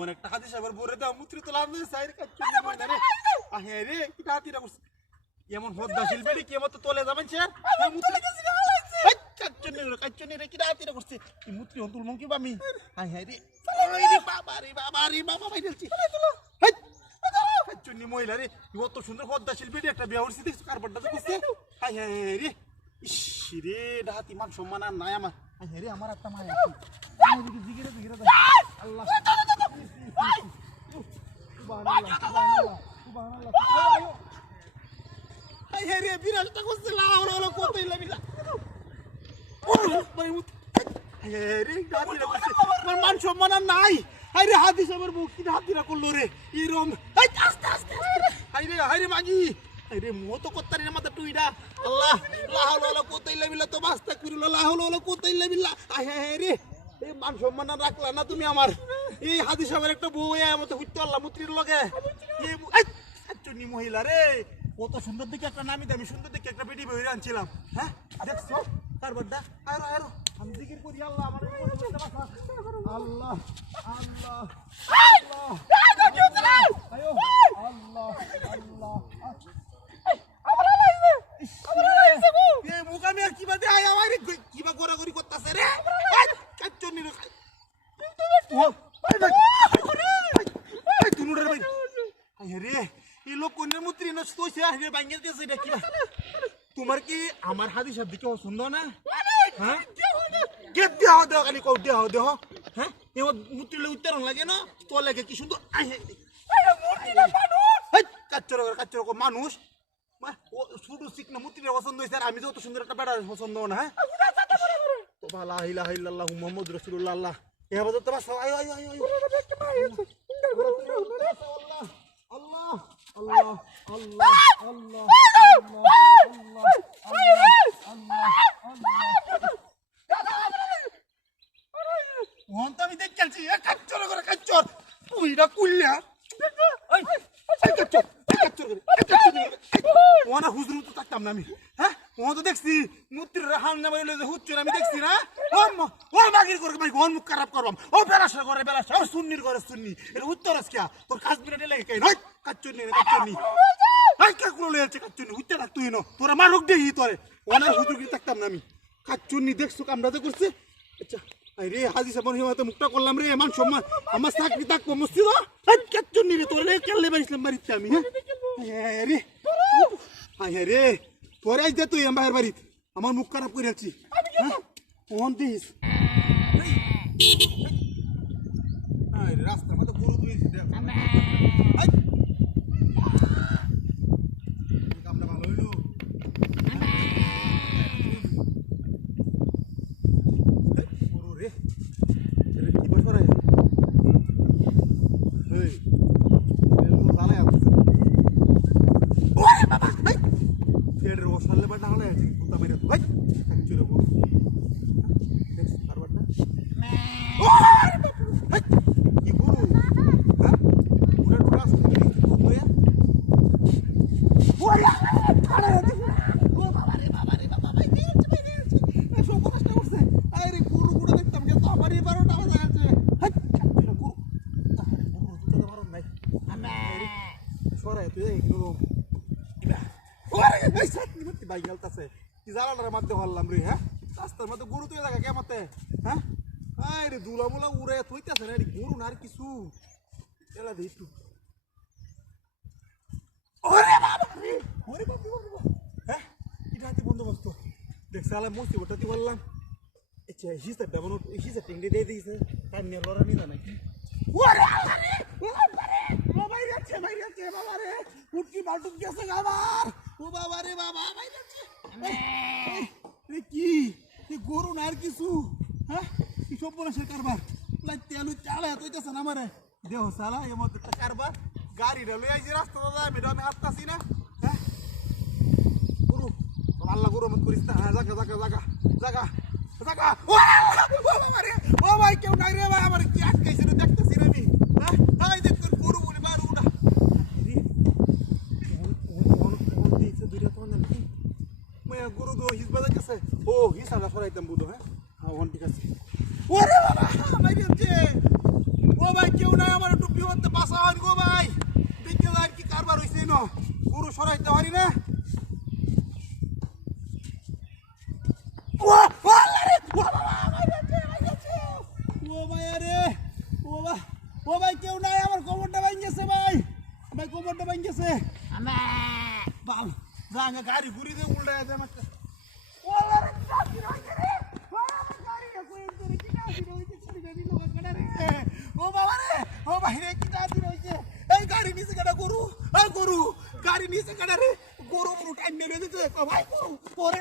এমন একটা হাদিস আবার বলে দাও মুত্রি তো লাভ নেই সাইর কাচ্চু আহে রে কি হাতিরা করছে এমন হদ্দা শিল্পী কি মত তোলে যাবেন স্যার মুত্রি কাচ্চু রে কি হাতিরা করছে কি মুত্রি হতুল মঙ্কি বামি আহে রে বাবা রে বাবা ভাই দিলছি কাচ্চু নি মহিলা রে কত সুন্দর হদ্দা শিল্পী একটা বিয়ে হইছে দেখছ কারবারটা করছে আহে রে ইস রে ডাহাতি মান সম্মান আর নাই আমার আহে রে আমার একটা মায়া আছে জিগিরে জিগিরে আল্লাহ সুবহানাল্লাহ সুবহানাল্লাহ আয়ো আই রে বিরাজটা করছে লা হলো কোথায় লাগলা মানে আই রে গাদিরা করছে আমার মান সম্মান আর নাই আই রে হাদিস আমার মুখ কি হাতিরা করলো রে এরম আই আস্তে আস্তে আই রে মাগি আই রে মো তো কত্তারি না মাথা টুইডা আল্লাহ লা হলো কোথায় লাগলা তো বাস্তা করিলো লা হলো কোথায় লাগলা আই রে এই মান সম্মান রাখলা না তুমি আমার এই হাদিস আমার একটা বউ মতো হইতে আল্লাহ মুত্রির লগে এই আচ্চনি মহিলা রে কত সুন্দর দেখে একটা নামি দামি সুন্দর দেখে একটা বেটি বইরে আনছিলাম হ্যাঁ দেখছো কার বড়দা আরো আরো আমি জিকির করি আল্লাহ আমার আল্লাহ আল্লাহ আল্লাহ আয়ো আল্লাহ আল্লাহ আমরা লাইছে গো এই মুকামে আর কিবা দে আয় আমারে কিবা গোরাগরি করতেছে রে কাচ্চনি রে ও ভাই ভাই তুই নুড়ে ভাই আয় রে এই লোক কোন মুত্রি নষ্ট হইছে আরে ভাঙে দিয়েছে এটা কি তোমার কি আমার হাদিস শব্দ কি পছন্দ না হ্যাঁ কে দেহ দেহ খালি কও দেহ হ্যাঁ এই মুত্রিলে উত্তর লাগে না তো লাগে কি সুন্দর আয় মুত্রিলে মানুষ কাচ্চর মানুষ ও শুধু চিকনা মুত্রিলে পছন্দ হইছে আর আমি যত সুন্দর একটা বেড়া পছন্দ না হ্যাঁ তো লা ইলাহা ইল্লাল্লাহ মুহাম্মাদুর রাসূলুল্লাহ আল্লাহ এ বাজত বাস আয় আয় আয় আল্লাহ আল্লাহ আল্লাহ আল্লাহ আমি দেখ খেলছি কাচ্চর করে কাচ্চর পুইরা কুল্লা ওনা হুজুর তো থাকতাম না আমি হ্যাঁ ও তো দেখছি মুত্রির হাল না মাইলে যে হুচ্চর আমি দেখছি না ও মাগির করে ভাই গন মুখ খারাপ করবাম ও বেলাশা করে বেলাশা ও সুন্নির করে সুন্নি এর উত্তর আছে কি তোর কাজ বিরাটে লাগে কই নয় কাচ্চুনি আই কে কুলো লেছে কাচ্চুনি উত্তর রাখ তুই নো তোরা মারুক দেই তোরে ওনা হুজুর কি থাকতাম না আমি কাচ্চুনি দেখছো কামড়াতে করছে আচ্ছা আরে হাজি সাহেব হিমাতে মুক্তা করলাম রে মান সম্মান আমার চাকরি থাকবো মসজিদ কাচ্চুনি রে তোরে কেলে বাড়িছিলাম বাড়িতে আমি হ্যাঁ রে হ্যাঁ রে তোরে আজ দে তুই আমার বাড়িতে আমার মুখ খারাপ করে আছি হ্যাঁ কোন দিস আরে রাস্তার মধ্যে গরু দুইছি দেখ কামটা ভালো হইলো গরু রে এটা কি বছর আয় এই এলো জালে আছে ওরে বাবা এই ফের ওসালে বাটা হলে আছে কুত্তা মেরে তো ভাই চুরে গরু দেখ আর বাটা ওরে বাবা কি গরু হ্যাঁ পুরো রাস্তা দিয়ে ঘুরে ওরে খাড়া আছে ও বাবা রে বাবা ভাই দিয়েছে এই সব কষ্ট করছে আরে গরু গুড়া দেখতাম যে তো আমারই 12টা বাজে আছে হাই এটা গরু তাহলে গরু তো মারন নাই আমা সরে তুই এই গরু ওরে ভাই সাতনি মত ভাই গলতাছে কি জালালার মধ্যে হল্লাম রে হ্যাঁ রাস্তার মধ্যে গরু তুই জায়গা কেমতে হ্যাঁ আরে দুলা মুলা উড়ে থইতাছে না গরু না আর কিছু এলা দেই তুই ওরে বাবা হ্যাঁ কিটাতে বন্দোবস্ত দেখ সালা মুসিবতটা তুই বললাম আচ্ছা হিসা ডাবন হিসা টিংডে দিয়ে দিয়েছে তার নিয়ে লড়া নিয়ে জানা কি ওরে আল্লাহ রে ও বাইরে আছে বাবা রে উটকি বাটুক গেছে আমার ও বাবা রে বাবা বাইরে আছে রে কি এই গরু না আর কিছু হ্যাঁ কি সব বলে সে কারবার লাই তেলু চালা হইতাছে না আমারে দেহ সালা এর মধ্যে কারবার গাড়িটা লই আইছি রাস্তা দাদা আমি হাঁটতাছি না হ্যাঁ গরু আল্লাহ গরু মত করিস না হ্যাঁ জাগা ও বাবা রে ও ভাই কেউ নাই রে ভাই আমার কি আটকাইছে রে দেখতেছি রে আমি হ্যাঁ ভাই দেখ তোর গরু বলে বারু না ও দিছে দুইটা তো না মই গরু দো হিস বাজা কাছে ও হিসালা সরাইতাম বুদো হ্যাঁ হ্যাঁ ঠিক আছে ওরে বাবা মাইরে আছে ও ভাই কেউ নাই আমার একটু বিপদে বাঁচান গো ভাই দেখে আর কি কারবার হইছে ন গরু সরাইতে পারি না ও আল্লাহ রে ও বাবা ও ভাই আরে ও ভাই কেউ নাই আমার কোমরটা ভাঙ গেছে ভাই ভাই কোমরটা ভাঙ গেছে বাল রাঙা গাড়ি ঘুরি দে উল্টা যায় আমার ও আল্লাহ রে কি হইছে রে ও আমার গাড়ি কই তোরে কি গাড়ি হইছে ছড়ি গাড়ি লোক কাটা রে ও বাবা রে ও ভাই রে কি গাড়ি হইছে এই গাড়ি নিচে কাটা গরু গাড়ি নিচে কাটা রে গরু পুরো টাইম মেরে দিতে ভাই গরু পরে